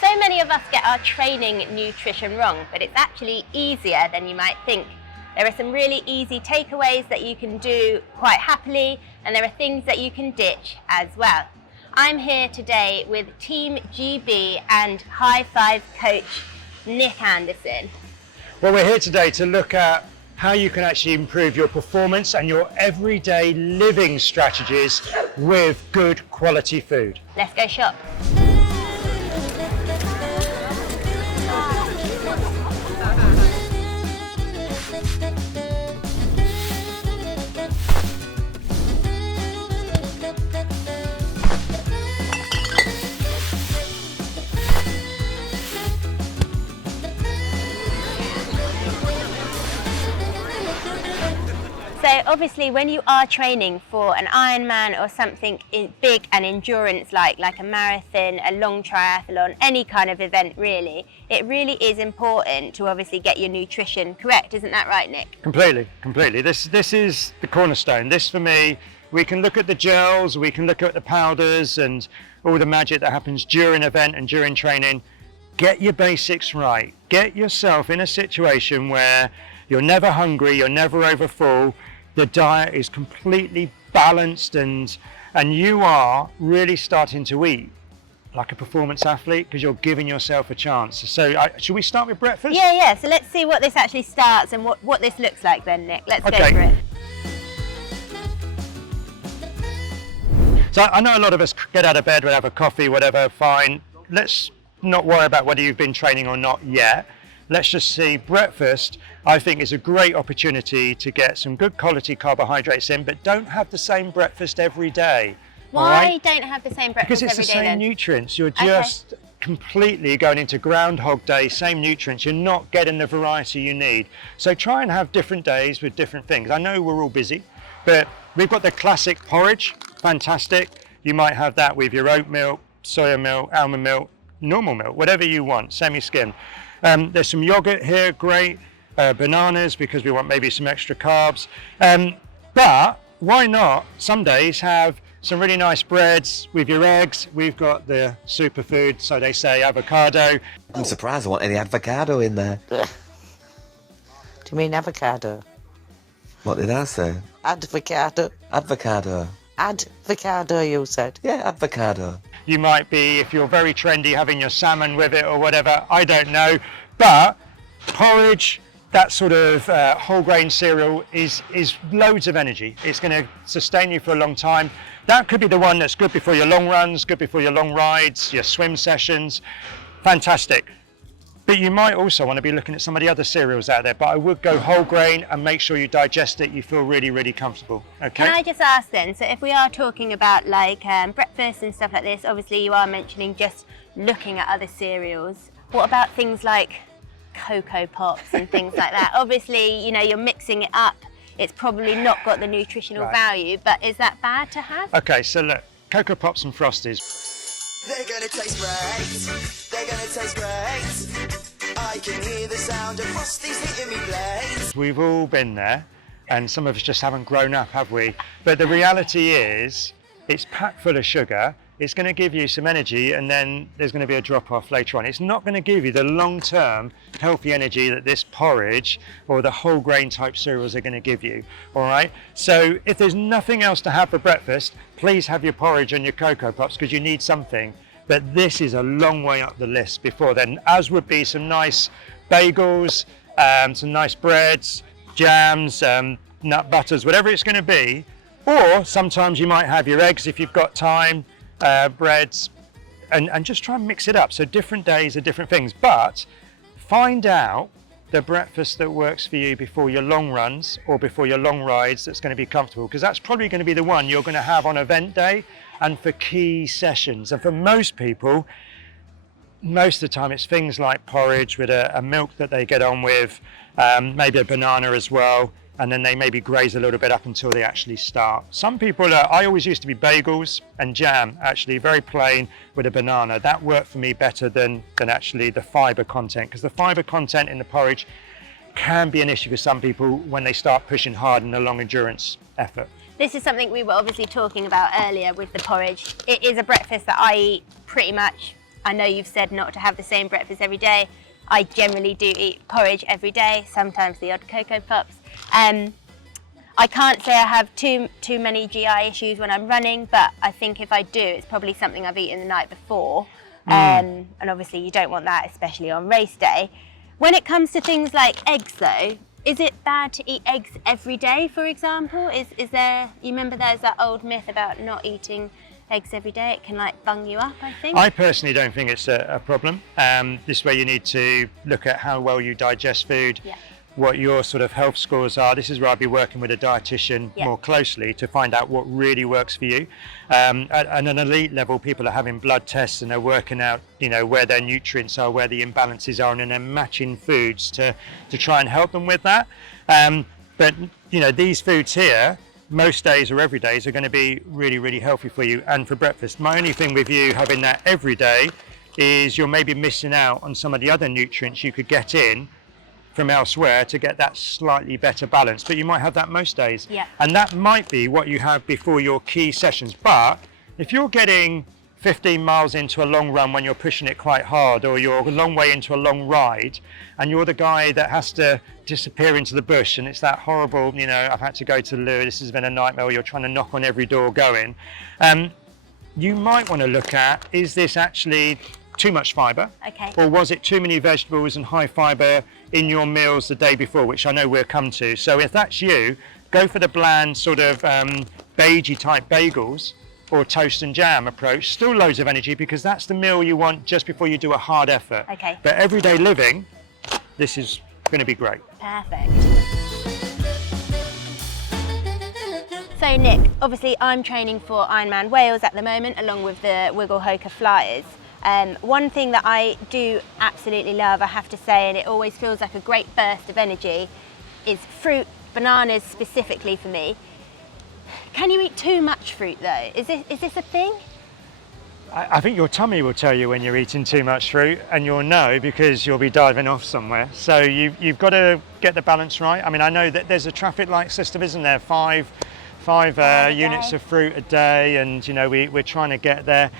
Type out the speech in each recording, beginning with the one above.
So many of us get our training nutrition wrong, but it's actually easier than you might think. There are some really easy takeaways that you can do quite happily, and there are things that you can ditch as well. I'm here today with Team GB and High Five coach Nick Anderson. Well, we're here today to look at how you can actually improve your performance and your everyday living strategies with good quality food. Let's go shop. So obviously when you are training for an Ironman or something big and endurance like a marathon, a long triathlon, any kind of event really, it really is important to obviously get your nutrition correct. Isn't that right, Nick? Completely. This is the cornerstone. This for me, we can look at the gels, we can look at the powders and all the magic that happens during event and during training. Get your basics right. Get yourself in a situation where you're never hungry, you're never over full, the diet is completely balanced and you are really starting to eat like a performance athlete because you're giving yourself a chance. So should we start with breakfast? Yeah. So let's see what this actually starts and what this looks like then, Nick. Let's go for it. So I know a lot of us get out of bed, we'll have a coffee, whatever, fine. Let's not worry about whether you've been training or not yet. Let's just see, breakfast, I think, is a great opportunity to get some good quality carbohydrates in, but don't have the same breakfast every day. Why don't have the same breakfast every day? Because it's the same nutrients. You're just completely going into Groundhog Day, same nutrients. You're not getting the variety you need. So try and have different days with different things. I know we're all busy, but we've got the classic porridge, fantastic. You might have that with your oat milk, soya milk, almond milk, normal milk, whatever you want, semi-skimmed. There's some yogurt here, great. Bananas, because we want maybe some extra carbs. But why not some days have some really nice breads with your eggs. We've got the superfood, so they say, avocado. I'm surprised there wasn't any avocado in there. Do you mean avocado? What did I say? Advocado. Avocado. Advocado, you said. Yeah, avocado. You might be, if you're very trendy, having your salmon with it or whatever, I don't know. But porridge, that sort of whole grain cereal is loads of energy. It's going to sustain you for a long time. That could be the one that's good before your long runs, good before your long rides, your swim sessions. Fantastic. But you might also want to be looking at some of the other cereals out there, but I would go whole grain and make sure you digest it, you feel really, really comfortable, okay? Can I just ask then, so if we are talking about like breakfast and stuff like this, obviously you are mentioning just looking at other cereals. What about things like Cocoa Pops and things like that? Obviously, you know, you're mixing it up. It's probably not got the nutritional value, but is that bad to have? Okay, so look, Cocoa Pops and Frosties. They're gonna taste great. They're gonna taste great. I can hear the sound of Frosties hitting me blades. We've all been there, and some of us just haven't grown up, have we? But the reality is, it's packed full of sugar. It's going to give you some energy, and then there's going to be a drop-off later on. It's not going to give you the long-term healthy energy that this porridge or the whole grain type cereals are going to give you, all right? So if there's nothing else to have for breakfast, please have your porridge and your Cocoa Pops because you need something. But this is a long way up the list before then, as would be some nice bagels, some nice breads, jams, nut butters, whatever it's going to be. Or sometimes you might have your eggs if you've got time, breads, and just try and mix it up. So different days are different things, but find out the breakfast that works for you before your long runs or before your long rides that's going to be comfortable, because that's probably going to be the one you're going to have on event day and for key sessions. And for most people, most of the time it's things like porridge with a milk that they get on with, maybe a banana as well, and then they maybe graze a little bit up until they actually start. Some people, I always used to be bagels and jam, actually, very plain with a banana. That worked for me better than actually the fibre content, because the fibre content in the porridge can be an issue for some people when they start pushing hard in a long endurance effort. This is something we were obviously talking about earlier with the porridge. It is a breakfast that I eat pretty much I know you've said not to have the same breakfast every day. I generally do eat porridge every day, sometimes the odd Cocoa Pops. I can't say I have too many GI issues when I'm running, but I think if I do, it's probably something I've eaten the night before. And obviously you don't want that, especially on race day. When it comes to things like eggs though, is it bad to eat eggs every day, for example? Is there, you remember there's that old myth about not eating eggs every day? It can like bung you up, I think. I personally don't think it's a problem. This way you need to look at how well you digest food, what your sort of health scores are. This is where I'd be working with a dietitian more closely to find out what really works for you. At an elite level, people are having blood tests and they're working out, you know, where their nutrients are, where the imbalances are, and then they're matching foods to try and help them with that. But you know, these foods here, most days or every days, are going to be really, really healthy for you and for breakfast. My only thing with you having that every day is you're maybe missing out on some of the other nutrients you could get in from elsewhere to get that slightly better balance, but you might have that most days. And that might be what you have before your key sessions. But if you're getting 15 miles into a long run when you're pushing it quite hard, or you're a long way into a long ride and you're the guy that has to disappear into the bush and it's that horrible, you know, I've had to go to the loo, this has been a nightmare, or you're trying to knock on every door going, you might want to look at, is this actually too much fibre? Or was it too many vegetables and high fibre in your meals the day before, which I know we'll come to. So if that's you, go for the bland sort of beigey type bagels or toast and jam approach. Still loads of energy, because that's the meal you want just before you do a hard effort. But everyday living, this is going to be great. Perfect. So Nick, obviously I'm training for Ironman Wales at the moment, along with the Wiggle Hoka Flyers. One thing that I do absolutely love, I have to say, and it always feels like a great burst of energy, is fruit, bananas specifically for me. Can you eat too much fruit though? Is this a thing? I think your tummy will tell you when you're eating too much fruit, and you'll know because you'll be diving off somewhere. So you've got to get the balance right. I mean, I know that there's a traffic light system, isn't there? Five units of fruit a day, and you know we're trying to get there.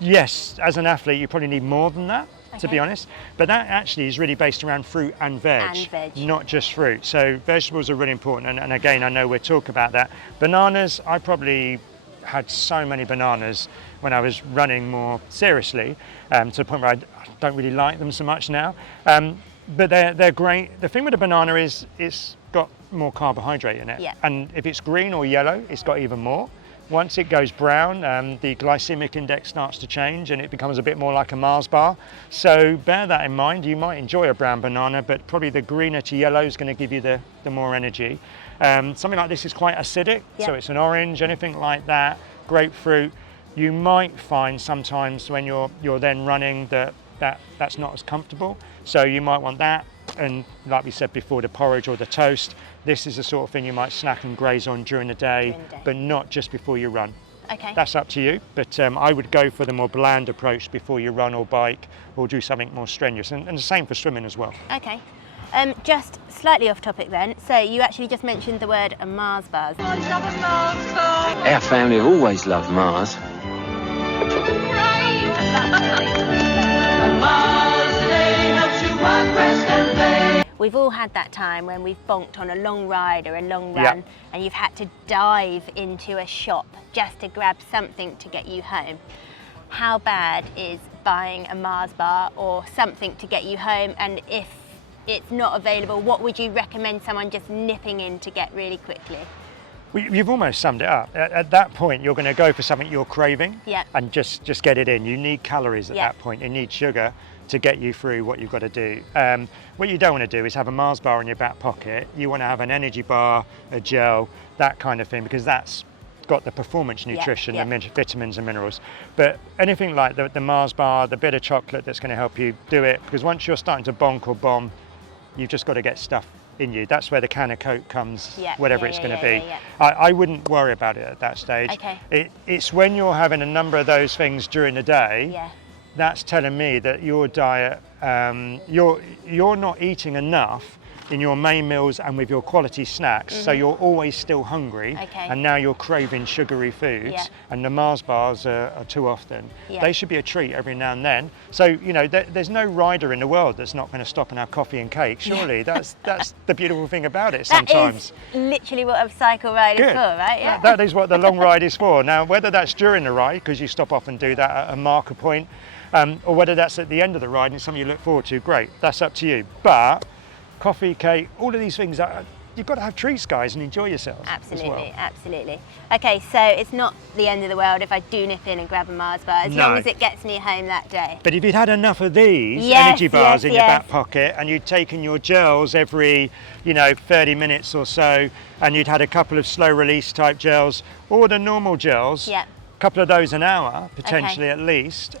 Yes, as an athlete, you probably need more than that, to be honest. But that actually is really based around fruit and veg, not just fruit. So vegetables are really important. And again, I know we'll talk about that. Bananas, I probably had so many bananas when I was running more seriously, to the point where I don't really like them so much now. But they're great. The thing with a banana is it's got more carbohydrate in it. And if it's green or yellow, it's got even more. Once it goes brown, the glycemic index starts to change and it becomes a bit more like a Mars bar. So bear that in mind. You might enjoy a brown banana, but probably the greener to yellow is going to give you the more energy. Something like this is quite acidic, so it's an orange, anything like that, grapefruit. You might find sometimes when you're then running that's not as comfortable. So you might want that. And like we said before, the porridge or the toast, this is the sort of thing you might snack and graze on during the day, but not just before you run. That's up to you, but I would go for the more bland approach before you run or bike or do something more strenuous, and the same for swimming as well. Just slightly off topic then, so you actually just mentioned the word Mars bars. Our family have always loved Mars. We've all had that time when we've bonked on a long ride or a long run and you've had to dive into a shop just to grab something to get you home. How bad is buying a Mars bar or something to get you home? And if it's not available, what would you recommend someone just nipping in to get really quickly? You've almost summed it up. At that point, you're going to go for something you're craving and just get it in. You need calories at that point. You need sugar to get you through what you've got to do. What you don't want to do is have a Mars bar in your back pocket. You want to have an energy bar, a gel, that kind of thing, because that's got the performance nutrition, the vitamins and minerals. But anything like the Mars bar, the bit of chocolate that's going to help you do it, because once you're starting to bonk or bomb, you've just got to get stuff in you. That's where the can of Coke comes, whatever it's going to be. I wouldn't worry about it at that stage. It's when you're having a number of those things during the day, that's telling me that your diet, you're not eating enough in your main meals and with your quality snacks, so you're always still hungry, Okay. and now you're craving sugary foods, Yeah. and the Mars bars are too often. Yeah. They should be a treat every now and then. So, you know, there's no rider in the world that's not going to stop and have coffee and cake, surely. That's the beautiful thing about it sometimes. That is literally what a cycle ride is Good. for, right? Yeah. That is what the long ride is for. Now, whether that's during the ride, because you stop off and do that at a marker point, or whether that's at the end of the ride and it's something you look forward to, great, that's up to you. But coffee, cake, all of these things, you've got to have treats, guys, and enjoy yourselves. Absolutely, as well. absolutely. Okay, so it's not the end of the world if I do nip in and grab a Mars bar, as long No. as it gets me home that day. But if you'd had enough of these Yes, energy bars yes, in your yes. back pocket, and you'd taken your gels every, 30 minutes or so, and you'd had a couple of slow release type gels, or the normal gels, Yep. a couple of those an hour, potentially at least,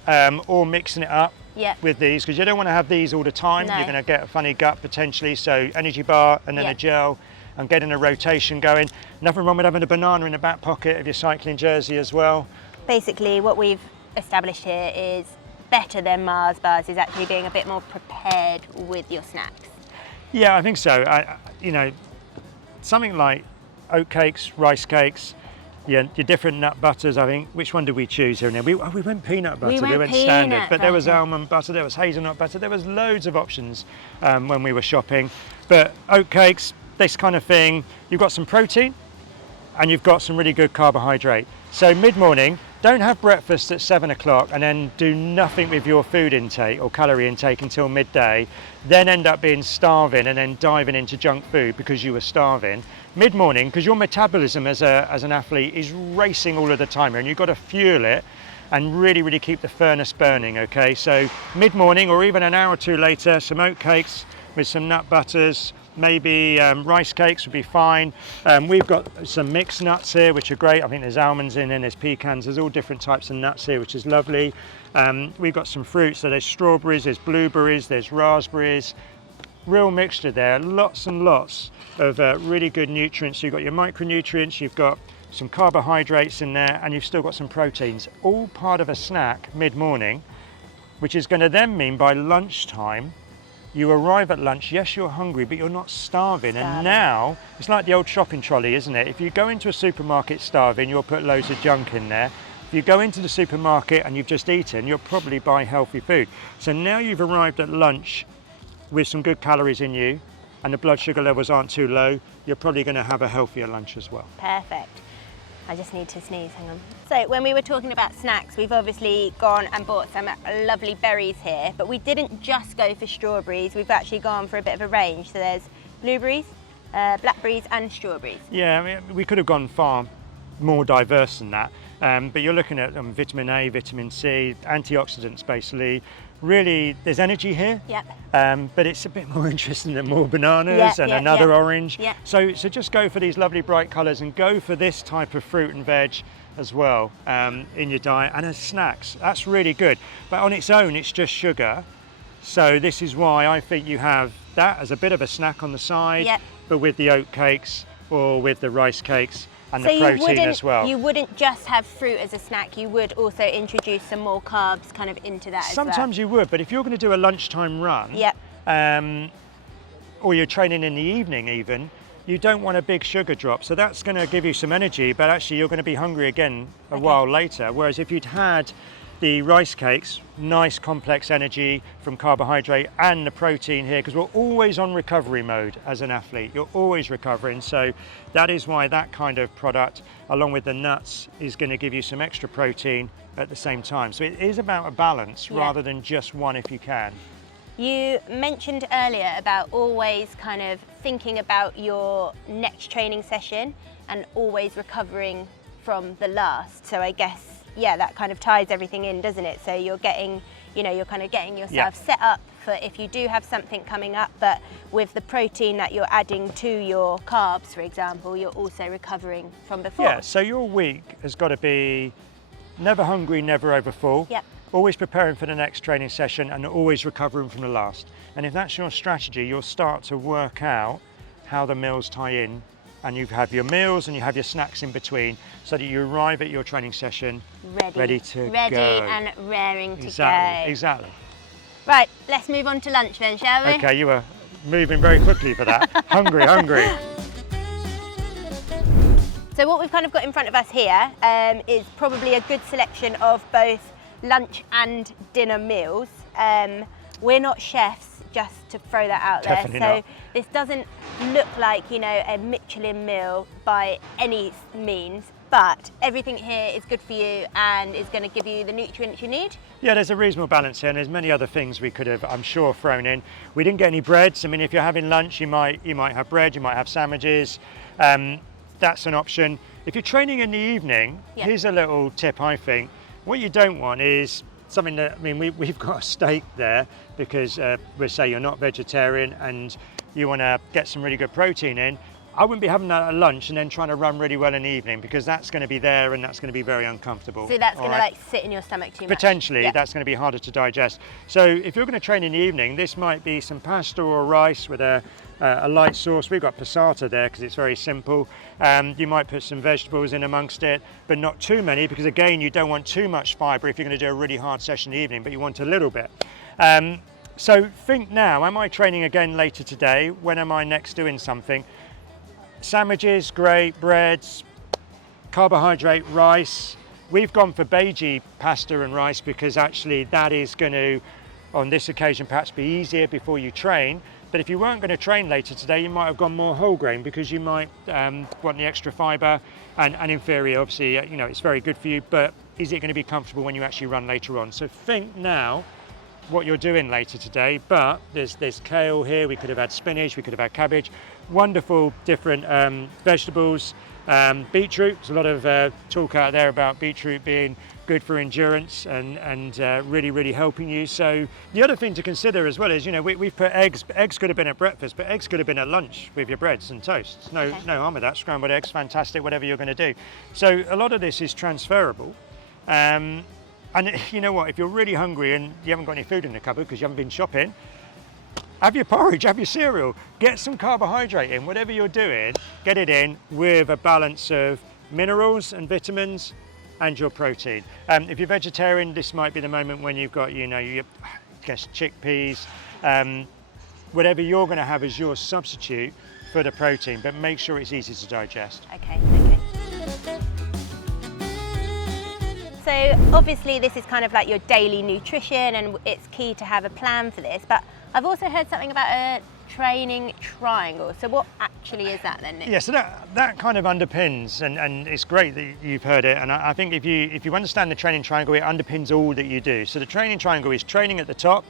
or mixing it up Yep. with these, because you don't want to have these all the time. No. You're going to get a funny gut potentially. So energy bar and then Yep. a gel, and getting a rotation going. Nothing wrong with having a banana in the back pocket of your cycling jersey as well. Basically, what we've established here is better than Mars bars is actually being a bit more prepared with your snacks. Yeah, I think so. Something like oat cakes, rice cakes, your different nut butters. I think, which one did we choose here? Now we went peanut butter. We went standard, peanut but there was butter. almond butter, there was hazelnut butter, there was loads of options when we were shopping. But oat cakes, this kind of thing, you've got some protein and you've got some really good carbohydrate. So mid-morning, don't have breakfast at 7 o'clock and then do nothing with your food intake or calorie intake until midday, then end up being starving and then diving into junk food because you were starving. Mid-morning, because your metabolism as an athlete is racing all of the time, and you've got to fuel it and really, really keep the furnace burning, okay? So mid-morning, or even an hour or two later, some oat cakes with some nut butters, maybe rice cakes would be fine. We've got some mixed nuts here, which are great. I think there's almonds in and there's pecans. There's all different types of nuts here, which is lovely. We've got some fruits. So there's strawberries, there's blueberries, there's raspberries. Real mixture there. Lots and lots of really good nutrients. You've got your micronutrients, you've got some carbohydrates in there, and you've still got some proteins. All part of a snack mid-morning, which is going to then mean by lunchtime, you arrive at lunch, yes, you're hungry, but you're not starving. And now, it's like the old shopping trolley, isn't it? If you go into a supermarket starving, you'll put loads of junk in there. If you go into the supermarket and you've just eaten, you'll probably buy healthy food. So now you've arrived at lunch with some good calories in you, and the blood sugar levels aren't too low, you're probably going to have a healthier lunch as well. Perfect. I just need to sneeze, hang on. So when we were talking about snacks, we've obviously gone and bought some lovely berries here, but we didn't just go for strawberries, we've actually gone for a bit of a range. So there's blueberries, blackberries and strawberries. Yeah, I mean, we could have gone far more diverse than that, but you're looking at vitamin A, vitamin C, antioxidants basically. Really, there's energy here, Yep. but it's a bit more interesting than more bananas and another orange. Yeah. So just go for these lovely bright colours and go for this type of fruit and veg as well in your diet and as snacks. That's really good. But on its own, it's just sugar. So this is why I think you have that as a bit of a snack on the side, Yep. but with the oat cakes or with the rice cakes and So the protein as well. you wouldn't just have fruit as a snack, you would also introduce some more carbs kind of into that as well. Sometimes you would, but if you're going to do a lunchtime run, Yep. Or you're training in the evening even, you don't want a big sugar drop. So that's going to give you some energy, but actually you're going to be hungry again a while later. Whereas if you'd had the rice cakes, nice complex energy from carbohydrate and the protein here, because we're always on recovery mode as an athlete. You're always recovering. So that is why that kind of product, along with the nuts, is going to give you some extra protein at the same time. So it is about a balance rather than just one if you can. You mentioned earlier about always kind of thinking about your next training session and always recovering from the last. So I guess, yeah, that kind of ties everything in, doesn't it? So you're getting, you're kind of getting yourself set up for if you do have something coming up, but with the protein that you're adding to your carbs, for example, you're also recovering from before. Yeah, so your week has got to be never hungry, never over full. Yep. Always preparing for the next training session and always recovering from the last. And if that's your strategy, you'll start to work out how the meals tie in, and you have your meals and you have your snacks in between, so that you arrive at your training session ready to go. And raring to Exactly, go. exactly. Right, let's move on to lunch then, shall we? Okay, you were moving very quickly for that. Hungry, hungry. So what we've kind of got in front of us here is probably a good selection of both lunch and dinner meals. We're not chefs, just to throw that out Definitely there. So not. this doesn't look like, you know, a Michelin meal by any means, but everything here is good for you and is going to give you the nutrients you need. Yeah, there's a reasonable balance here, and there's many other things we could have, I'm sure, thrown in. We didn't get any breads. I mean, if you're having lunch, you might have bread, you might have sandwiches. That's an option. If you're training in the evening, Yeah. here's a little tip, I think. What you don't want is something that, I mean, we've got a steak there because we say you're not vegetarian and you want to get some really good protein in. I wouldn't be having that at lunch and then trying to run really well in the evening, because that's going to be there and that's going to be very uncomfortable. So that's all going to right? like sit in your stomach too much. Potentially, Yeah. that's going to be harder to digest. So if you're going to train in the evening, this might be some pasta or rice with a light sauce. We've got passata there because it's very simple. You might put some vegetables in amongst it, but not too many, because again, you don't want too much fibre if you're going to do a really hard session in the evening, but you want a little bit. So think now, am I training again later today? When am I next doing something? Sandwiches, great, breads, carbohydrate, rice. We've gone for beige pasta and rice because actually that is going to, on this occasion, perhaps be easier before you train. But if you weren't going to train later today, you might have gone more whole grain because you might want the extra fibre and inferior. Obviously, you know, it's very good for you, but is it going to be comfortable when you actually run later on? So think now what you're doing later today. But there's kale here, we could have had spinach, we could have had cabbage, wonderful different vegetables. Beetroot, there's a lot of talk out there about beetroot being good for endurance and really helping you. So the other thing to consider as well is, you know, we've put eggs could have been at breakfast, but eggs could have been at lunch with your breads and toasts. No harm with that. Scrambled eggs, fantastic, whatever you're going to do. So a lot of this is transferable. And you know what, if you're really hungry and you haven't got any food in the cupboard because you haven't been shopping, have your porridge, have your cereal, get some carbohydrate in, whatever you're doing, get it in with a balance of minerals and vitamins and your protein. If you're vegetarian, this might be the moment when you've got, you know, I guess chickpeas, whatever you're going to have as your substitute for the protein, but make sure it's easy to digest. Okay. So obviously this is kind of like your daily nutrition and it's key to have a plan for this, but I've also heard something about a training triangle. So what actually is that then, Nick? Yeah, so that kind of underpins, and it's great that you've heard it, and I think if you understand the training triangle, it underpins all that you do. So the training triangle is training at the top,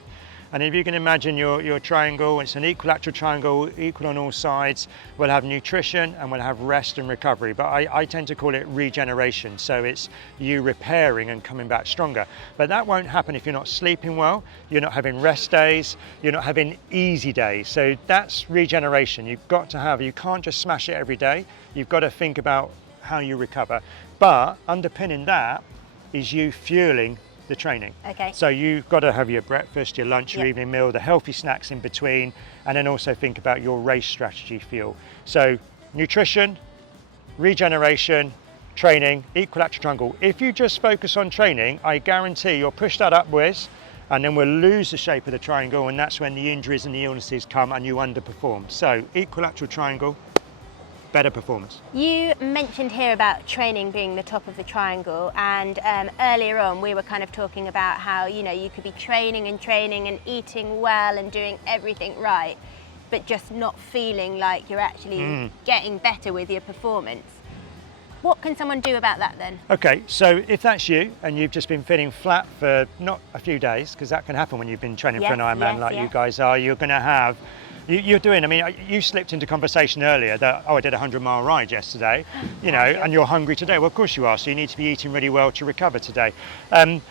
and if you can imagine your triangle, it's an equilateral triangle, equal on all sides. We'll have nutrition and we'll have rest and recovery, but I tend to call it regeneration. So it's you repairing and coming back stronger. But that won't happen if you're not sleeping well, you're not having rest days, you're not having easy days. So that's regeneration. You've got to have, you can't just smash it every day. You've got to think about how you recover. But underpinning that is you fueling the training. Okay. So you've got to have your breakfast, your lunch, your evening meal, the healthy snacks in between, and then also think about your race strategy fuel. So nutrition, regeneration, training, equilateral triangle. If you just focus on training, I guarantee you'll push that upwards and then we'll lose the shape of the triangle, and that's when the injuries and the illnesses come and you underperform. So equilateral triangle, better performance. You mentioned here about training being the top of the triangle, and earlier on we were kind of talking about how, you know, you could be training and eating well and doing everything right, but just not feeling like you're actually getting better with your performance. What can someone do about that then? Okay, so if that's you and you've just been feeling flat for not a few days, because that can happen when you've been training for an Ironman like you guys are, you're going to have, you're doing, I mean, you slipped into conversation earlier that, oh, I did a 100-mile ride yesterday, you know, and you're hungry today. Well, of course you are, so you need to be eating really well to recover today. But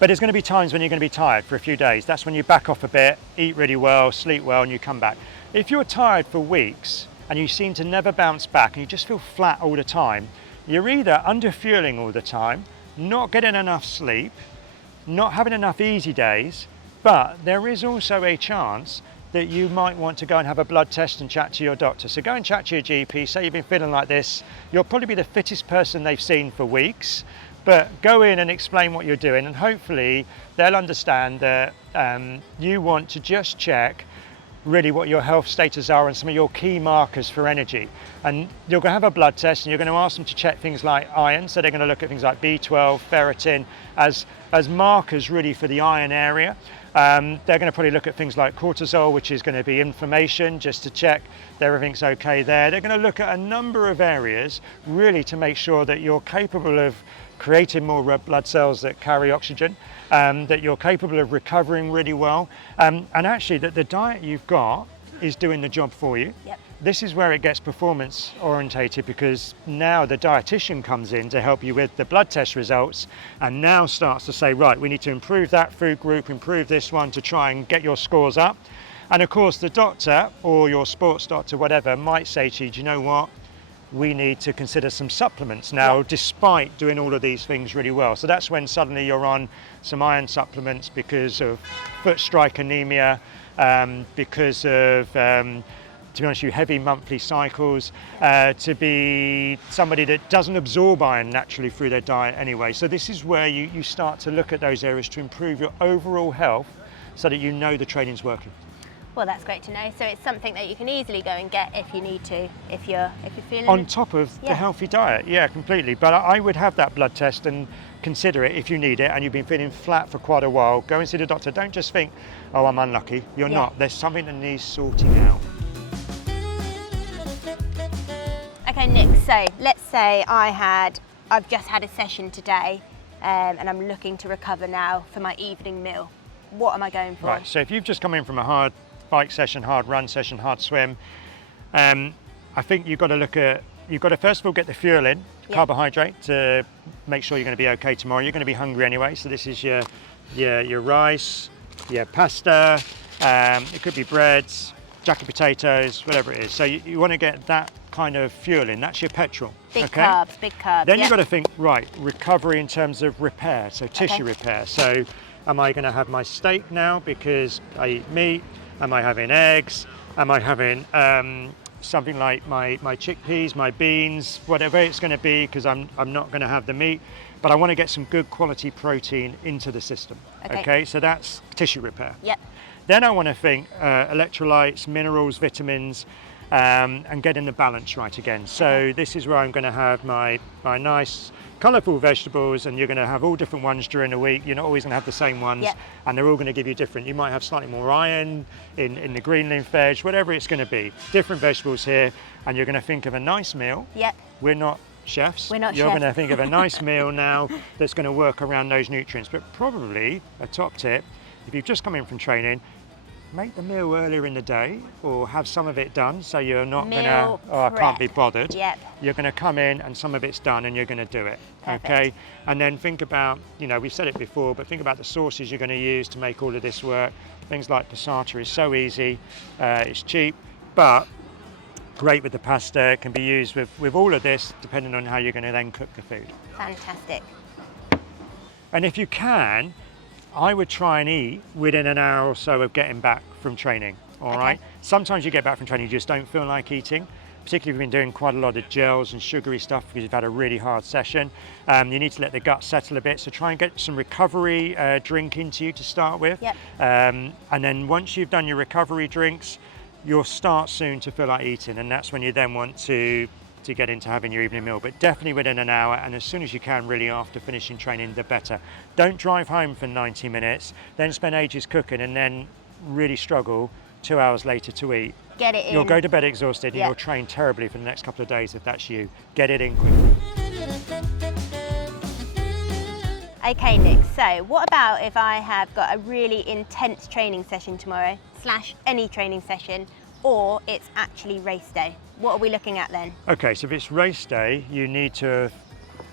there's going to be times when you're going to be tired for a few days. That's when you back off a bit, eat really well, sleep well, and you come back. If you're tired for weeks and you seem to never bounce back and you just feel flat all the time, you're either under-fueling all the time, not getting enough sleep, not having enough easy days, but there is also a chance that you might want to go and have a blood test and chat to your doctor. So go and chat to your GP, say you've been feeling like this. You'll probably be the fittest person they've seen for weeks, but go in and explain what you're doing, and hopefully they'll understand that you want to just check really what your health status are and some of your key markers for energy. And you're going to have a blood test and you're going to ask them to check things like iron. So they're going to look at things like B12, ferritin as markers really for the iron area. They're going to probably look at things like cortisol, which is going to be inflammation, just to check that everything's okay there. They're going to look at a number of areas really to make sure that you're capable of creating more red blood cells that carry oxygen, that you're capable of recovering really well, and actually that the diet you've got is doing the job for you. Yep. This is where it gets performance orientated, because now the dietitian comes in to help you with the blood test results and now starts to say, right, we need to improve that food group, improve this one to try and get your scores up. And of course the doctor or your sports doctor, whatever, might say to you, do you know what? We need to consider some supplements now, despite doing all of these things really well. So that's when suddenly you're on some iron supplements because of foot strike anemia, because of, to be honest with you, heavy monthly cycles, to be somebody that doesn't absorb iron naturally through their diet anyway. So this is where you start to look at those areas to improve your overall health so that you know the training's working. Well, that's great to know. So it's something that you can easily go and get if you need to, if you're feeling On top of the healthy diet, yeah, completely. But I would have that blood test and consider it if you need it and you've been feeling flat for quite a while. Go and see the doctor. Don't just think, oh, I'm unlucky. You're not. There's something that needs sorting out. Okay, Nick, so let's say I've just had a session today and I'm looking to recover now for my evening meal. What am I going for? Right, so if you've just come in from a hard bike session, hard run session, hard swim, I think you've got to first of all get the fuel in, carbohydrate, to make sure you're going to be okay tomorrow. You're going to be hungry anyway, so this is your rice, your pasta, it could be breads, jacket potatoes, whatever it is. So you want to get that kind of fuel in. That's your petrol. Big carbs. Then you've got to think, right, recovery in terms of repair, so tissue repair. So am I going to have my steak now because I eat meat? Am I having eggs? Am I having something like my chickpeas, my beans, whatever it's going to be, because I'm not going to have the meat, but I want to get some good quality protein into the system. Okay, so that's tissue repair. Yep. Then I want to think electrolytes, minerals, vitamins, and getting the balance right again. So this is where I'm going to have my nice colourful vegetables, and you're going to have all different ones during the week. You're not always going to have the same ones, and they're all going to give you different. You might have slightly more iron in the green leaf veg, whatever it's going to be. Different vegetables here, and you're going to think of a nice meal. Yep. We're not chefs. We're not You're chefs. going to think of a nice meal now that's going to work around those nutrients. But probably a top tip, if you've just come in from training, make the meal earlier in the day or have some of it done, so you're not going to, I can't be bothered. Yep. You're going to come in and some of it's done and you're going to do it. Perfect. Okay? And then think about, we've said it before, but think about the sauces you're going to use to make all of this work. Things like passata is so easy, it's cheap, but great with the pasta. It can be used with all of this, depending on how you're going to then cook the food. Fantastic. And if you can, I would try and eat within an hour or so of getting back from training, all right? Sometimes you get back from training, you just don't feel like eating, particularly if you've been doing quite a lot of gels and sugary stuff because you've had a really hard session. You need to let the gut settle a bit, so try and get some recovery drink into you to start with. Yep. And then once you've done your recovery drinks, you'll start soon to feel like eating, and that's when you then want to get into having your evening meal, but definitely within an hour, and as soon as you can, really after finishing training, the better. Don't drive home for 90 minutes, then spend ages cooking and then really struggle 2 hours later to eat. Get it in. You'll go to bed exhausted and Yep. you'll train terribly for the next couple of days if that's you. Get it in quickly. Okay, Nick, so what about if I have got a really intense training session tomorrow, / any training session, or it's actually race day? What are we looking at then? Okay, so if it's race day, you need to,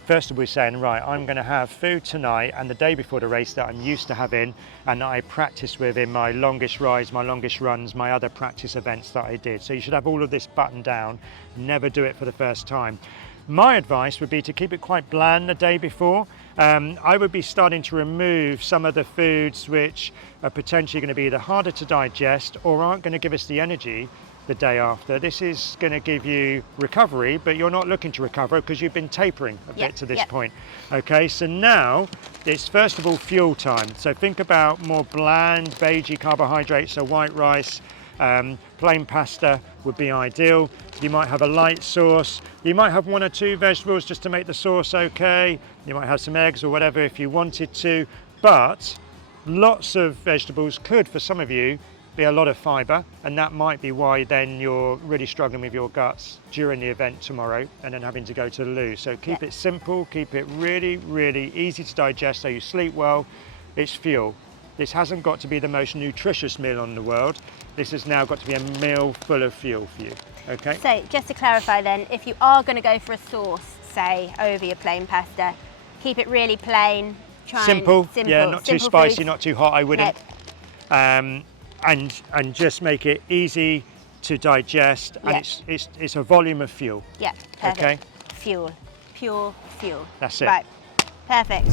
first of all, saying, right, I'm going to have food tonight and the day before the race that I'm used to having and that I practice with in my longest rides, my longest runs, my other practice events that I did. So you should have all of this buttoned down, never do it for the first time. My advice would be to keep it quite bland the day before. I would be starting to remove some of the foods which are potentially going to be either harder to digest or aren't going to give us the energy the day after. This is going to give you recovery, but you're not looking to recover because you've been tapering a bit to this point. Okay, so now it's first of all fuel time. So think about more bland, beigey carbohydrates, so white rice, Plain pasta would be ideal. You might have a light sauce. You might have 1 or 2 vegetables just to make the sauce okay. You might have some eggs or whatever if you wanted to, but lots of vegetables could, for some of you, be a lot of fibre, and that might be why then you're really struggling with your guts during the event tomorrow and then having to go to the loo. So keep it simple, keep it really, really easy to digest so you sleep well. It's fuel. This hasn't got to be the most nutritious meal in the world. This has now got to be a meal full of fuel for you, okay? So just to clarify then, if you are going to go for a sauce, say, over your plain pasta, keep it really plain. Simple, yeah, not too spicy, foods. not too hot, I wouldn't. And just make it easy to digest, and it's a volume of fuel. Yeah, perfect. Okay. Fuel, pure fuel. That's it. Right, perfect.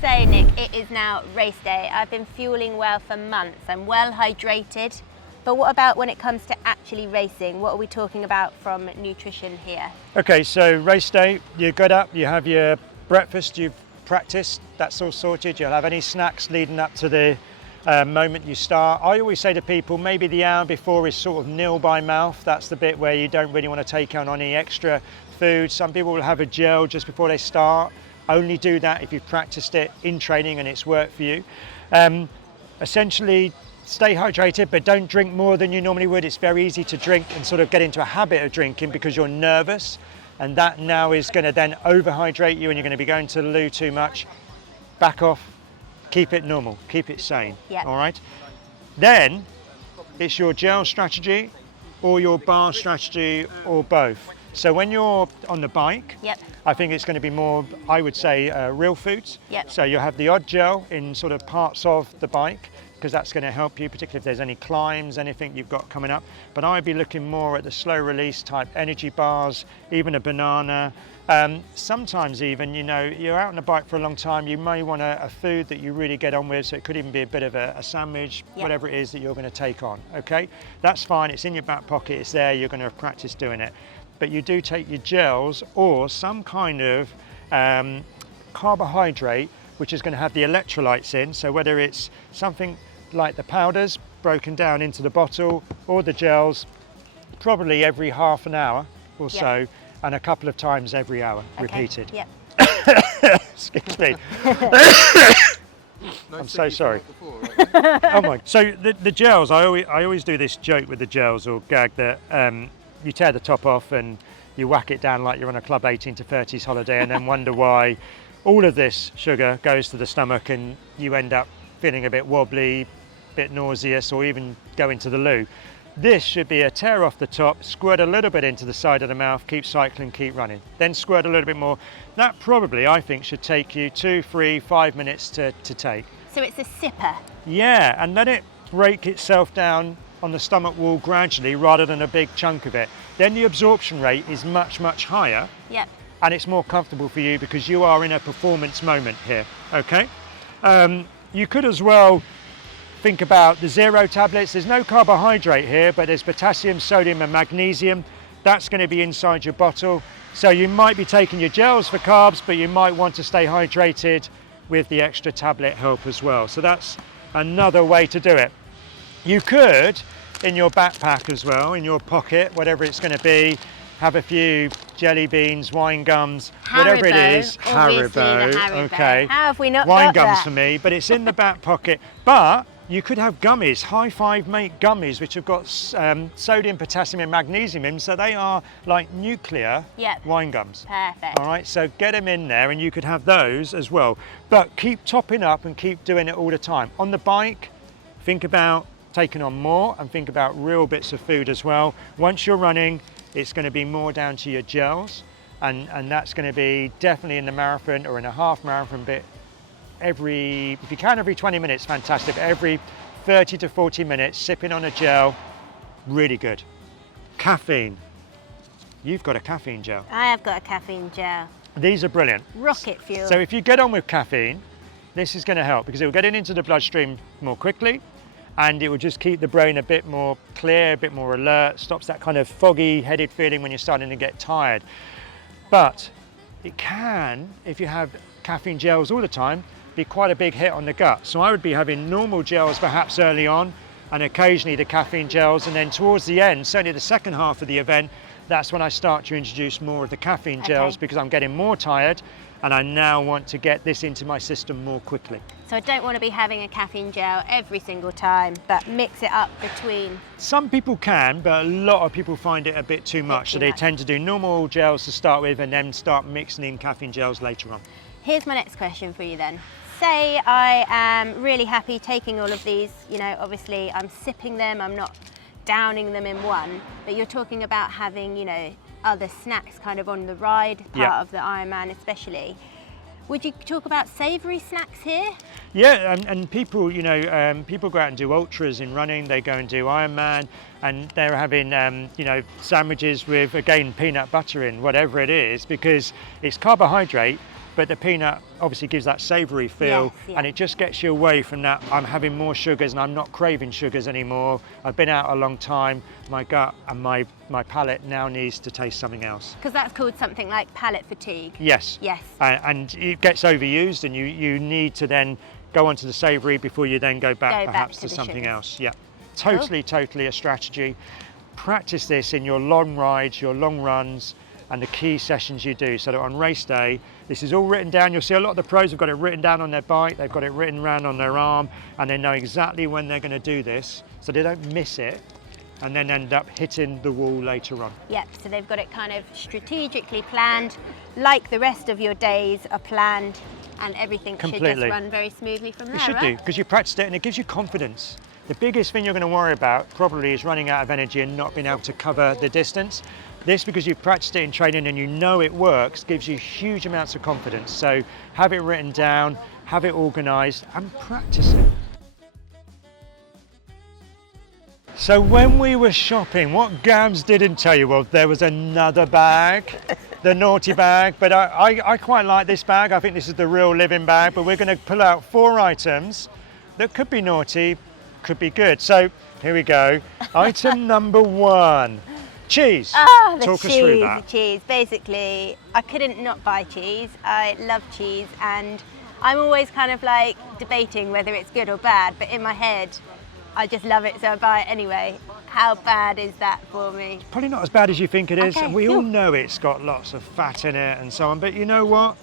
So Nick, it is now race day. I've been fueling well for months. I'm well hydrated. But what about when it comes to actually racing? What are we talking about from nutrition here? Okay, so race day, you get up, you have your breakfast, you've practiced, that's all sorted. You'll have any snacks leading up to the moment you start. I always say to people, maybe the hour before is sort of nil by mouth. That's the bit where you don't really want to take on any extra food. Some people will have a gel just before they start. Only do that if you've practiced it in training and it's worked for you. Essentially, stay hydrated, but don't drink more than you normally would. It's very easy to drink and sort of get into a habit of drinking because you're nervous, and that now is going to then overhydrate you and you're going to be going to the loo too much. Back off, keep it normal, keep it sane, all right? Then it's your gel strategy or your bar strategy or both. So when you're on the bike, I think it's going to be more, I would say, real foods. So you'll have the odd gel in sort of parts of the bike, because that's going to help you, particularly if there's any climbs, anything you've got coming up. But I'd be looking more at the slow release type energy bars, even a banana. Sometimes even, you know, you're out on the bike for a long time, you may want a food that you really get on with, so it could even be a bit of a sandwich, whatever it is that you're going to take on, okay? That's fine, it's in your back pocket, it's there, you're going to practice doing it. But you do take your gels or some kind of carbohydrate which is going to have the electrolytes in, so whether it's something like the powders broken down into the bottle or the gels, probably every half an hour or so, and a couple of times every hour, repeated. Excuse me. I'm so sorry. Oh my! So the gels, I always do this joke with the gels or gag that you tear the top off and you whack it down like you're on a Club 18 to 30s holiday, and then wonder why all of this sugar goes to the stomach and you end up feeling a bit wobbly, a bit nauseous, or even go into the loo. This should be a tear off the top, squirt a little bit into the side of the mouth, keep cycling, keep running. Then squirt a little bit more. That probably, I think, should take you 2, 3, 5 minutes to take. So it's a sipper? Yeah, and let it break itself down on the stomach wall gradually rather than a big chunk of it. Then the absorption rate is much, much higher. And it's more comfortable for you because you are in a performance moment here, okay? You could as well think about the zero tablets. There's no carbohydrate here, but there's potassium, sodium and magnesium. That's going to be inside your bottle. So you might be taking your gels for carbs, but you might want to stay hydrated with the extra tablet help as well. So that's another way to do it. You could, in your backpack as well, in your pocket, whatever it's going to be, have a few jelly beans, wine gums, whatever it is. Haribo, okay. How have we not wine got gums that? for me, but it's in the back pocket. But you could have gummies, High Five Mate gummies, which have got sodium, potassium and magnesium in, so they are like nuclear wine gums. Perfect. All right, so get them in there and you could have those as well. But keep topping up and keep doing it all the time. On the bike, think about taking on more and think about real bits of food as well. Once you're running, it's going to be more down to your gels, and that's going to be definitely in the marathon or in a half marathon bit. If you can, every 20 minutes, fantastic. Every 30 to 40 minutes, sipping on a gel, really good. Caffeine. You've got a caffeine gel. I have got a caffeine gel. These are brilliant. Rocket fuel. So if you get on with caffeine, this is going to help because it will get it into the bloodstream more quickly, and it will just keep the brain a bit more clear, a bit more alert, stops that kind of foggy headed feeling when you're starting to get tired. But it can, if you have caffeine gels all the time, be quite a big hit on the gut. So I would be having normal gels perhaps early on, and occasionally the caffeine gels, and then towards the end, certainly the second half of the event, that's when I start to introduce more of the caffeine gels, because I'm getting more tired and I now want to get this into my system more quickly. So I don't want to be having a caffeine gel every single time, but mix it up between. Some people can, but a lot of people find it a bit too much. So they tend to do normal gels to start with and then start mixing in caffeine gels later on. Here's my next question for you then. Say I am really happy taking all of these, you know, obviously I'm sipping them, I'm not downing them in one, but you're talking about having, you know, other snacks kind of on the ride, part of the Ironman especially. Would you talk about savoury snacks here? Yeah, and people, you know, people go out and do ultras in running, they go and do Ironman, and they're having, you know, sandwiches with, again, peanut butter in, whatever it is, because it's carbohydrate, but the peanut obviously gives that savoury feel, and it just gets you away from that, I'm having more sugars and I'm not craving sugars anymore. I've been out a long time, my gut and my palate now needs to taste something else. Because that's called something like palate fatigue. Yes. Yes. And it gets overused, and you need to then go on to the savoury before you then go back perhaps to something sugars. else. Yeah, totally a strategy. Practice this in your long rides, your long runs, and the key sessions you do, so that on race day, this is all written down. You'll see a lot of the pros have got it written down on their bike, they've got it written around on their arm, and they know exactly when they're going to do this, so they don't miss it and then end up hitting the wall later on. Yep, so they've got it kind of strategically planned, like the rest of your days are planned, and everything should just run very smoothly from there, It should do, because you practiced it and it gives you confidence. The biggest thing you're going to worry about probably is running out of energy and not being able to cover the distance. This, because you've practiced it in training and you know it works, gives you huge amounts of confidence. So have it written down, have it organised, and practice it. So when we were shopping, what Gams didn't tell you, well, there was another bag, the naughty bag, but I quite like this bag. I think this is the real living bag, but we're going to pull out 4 items that could be naughty, could be good. So here we go. Item number 1. Cheese. Ah, Talk us through that. The cheese. Basically, I couldn't not buy cheese. I love cheese, and I'm always kind of like debating whether it's good or bad, but in my head, I just love it, so I buy it anyway. How bad is that for me? Probably not as bad as you think it is. Okay, We all know it's got lots of fat in it and so on, but you know what?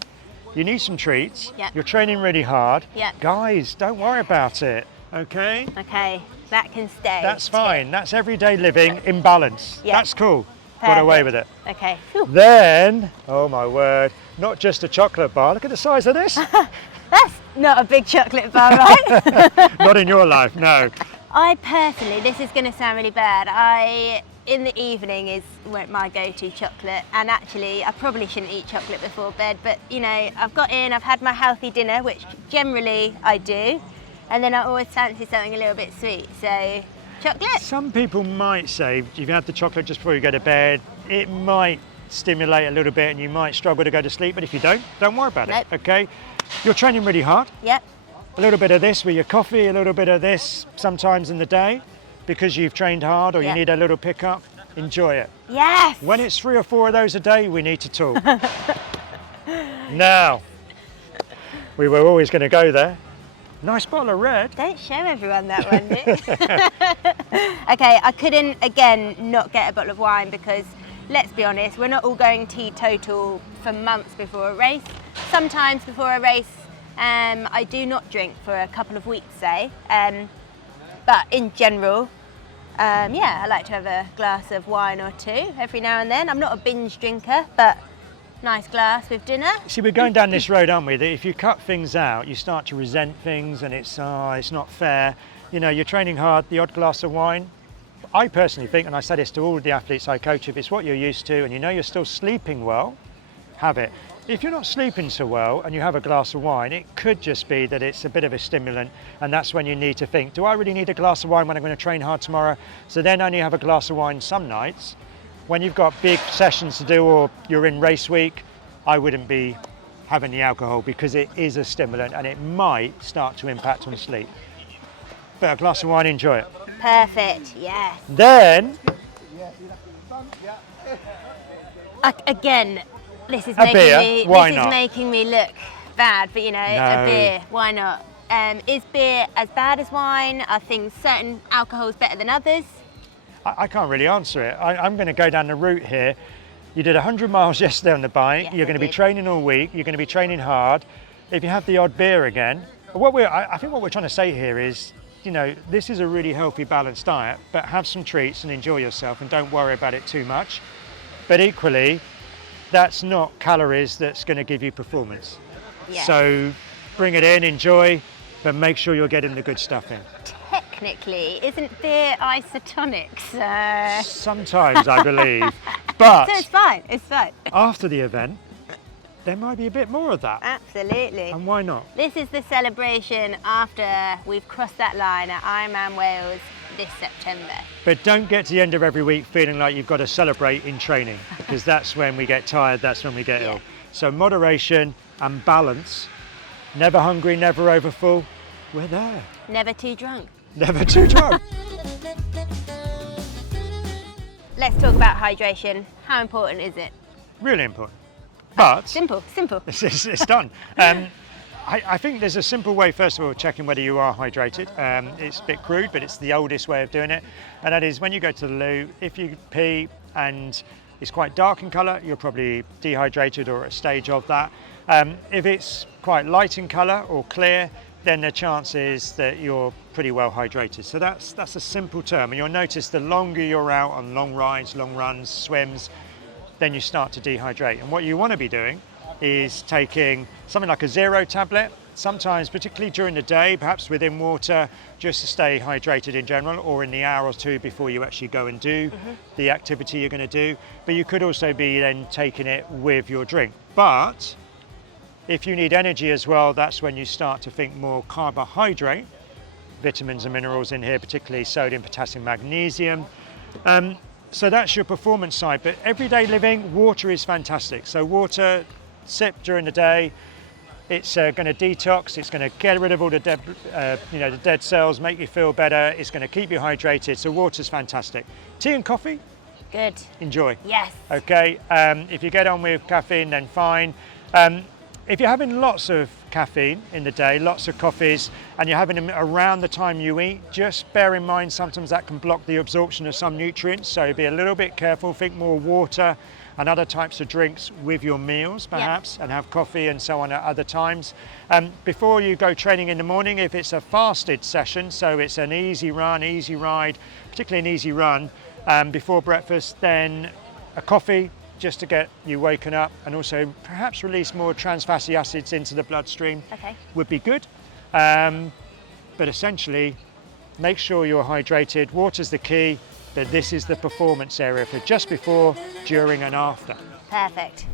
You need some treats. Yep. You're training really hard. Yep. Guys, don't worry about it, okay? Okay, that can stay. That's fine. That's everyday living in balance. Yeah. That's cool. Got away with it. Okay. Whew. Then, oh my word, not just a chocolate bar. Look at the size of this. That's not a big chocolate bar, right? Not in your life, no. I personally, this is going to sound really bad, in the evening is my go-to chocolate, and actually I probably shouldn't eat chocolate before bed, but you know, I've got in, I've had my healthy dinner, which generally I do, and then I always fancy something a little bit sweet, so chocolate. Some people might say if you have the chocolate just before you go to bed, it might stimulate a little bit and you might struggle to go to sleep, but if you don't worry about it, okay? You're training really hard. Yep. A little bit of this with your coffee, a little bit of this sometimes in the day because you've trained hard or you need a little pickup. Enjoy it. Yes! When it's 3 or 4 of those a day, we need to talk. Now, we were always going to go there. Nice bottle of red. Don't show everyone that one, Nick. Okay, I couldn't, again, not get a bottle of wine because, let's be honest, we're not all going teetotal for months before a race. Sometimes before a race, I do not drink for a couple of weeks, say. But in general, yeah, I like to have a glass of wine or 2 every now and then. I'm not a binge drinker, but nice glass with dinner. See, we're going down this road, aren't we? That if you cut things out, you start to resent things and it's not fair. You know, you're training hard, the odd glass of wine. I personally think, and I say this to all of the athletes I coach, if it's what you're used to and you know you're still sleeping well, have it. If you're not sleeping so well and you have a glass of wine, it could just be that it's a bit of a stimulant, and that's when you need to think, do I really need a glass of wine when I'm going to train hard tomorrow? So then only have a glass of wine some nights. When you've got big sessions to do or you're in race week, I wouldn't be having the alcohol because it is a stimulant and it might start to impact on sleep. But a glass of wine, enjoy it. Perfect, yes. Then, Again, this is A beer, why making not? me look bad, but you know, No. a beer, why not? Is beer as bad as wine? Are certain alcohols better than others? I can't really answer it. I'm going to go down the route here. You did 100 miles yesterday on the bike. Yes, You're I going to be did. training all week. You're going to be training hard. If you have the odd beer again, I think what we're trying to say here is, you know, this is a really healthy, balanced diet, but have some treats and enjoy yourself and don't worry about it too much. But equally, that's not calories that's going to give you performance. Yes. So bring it in, enjoy, but make sure you're getting the good stuff in. Technically, isn't beer isotonics? Sometimes, I believe. But So it's fine, it's fine. after the event, there might be a bit more of that. Absolutely. And why not? This is the celebration after we've crossed that line at Ironman Wales this September. But don't get to the end of every week feeling like you've got to celebrate in training, because that's when we get tired, that's when we get ill. So moderation and balance, never hungry, never overfull, we're there. Never too drunk. Never too drunk. Let's talk about hydration. How important is it? Really important. But Simple. it's done. I think there's a simple way, first of all, of checking whether you are hydrated. It's a bit crude, but it's the oldest way of doing it. And that is when you go to the loo, if you pee and it's quite dark in colour, you're probably dehydrated or at a stage of that. If it's quite light in colour or clear, then the chance is that you're pretty well hydrated. So that's a simple term. And you'll notice the longer you're out on long rides, long runs, swims, then you start to dehydrate. And what you want to be doing is taking something like a zero tablet, sometimes particularly during the day, perhaps within water, just to stay hydrated in general, or in the hour or two before you actually go and do the activity you're going to do. But you could also be then taking it with your drink. But if you need energy as well, that's when you start to think more carbohydrate, vitamins and minerals in here, particularly sodium, potassium, magnesium. So that's your performance side. But everyday living, water is fantastic. So water, sip during the day. It's going to detox. It's going to get rid of all the dead, the dead cells, make you feel better. It's going to keep you hydrated. So water's fantastic. Tea and coffee, Good. enjoy. Yes. Okay. If you get on with caffeine, then fine. If you're having lots of caffeine in the day, lots of coffees, and you're having them around the time you eat, just bear in mind sometimes that can block the absorption of some nutrients, so be a little bit careful, think more water and other types of drinks with your meals perhaps, and have coffee and so on at other times. Before you go training in the morning, if it's a fasted session, so it's an easy run, easy ride, particularly an easy run, before breakfast, then a coffee, just to get you woken up, and also perhaps release more trans fatty acids into the bloodstream would be good. But essentially, make sure you're hydrated. Water's the key, but this is the performance area for just before, during and after. Perfect.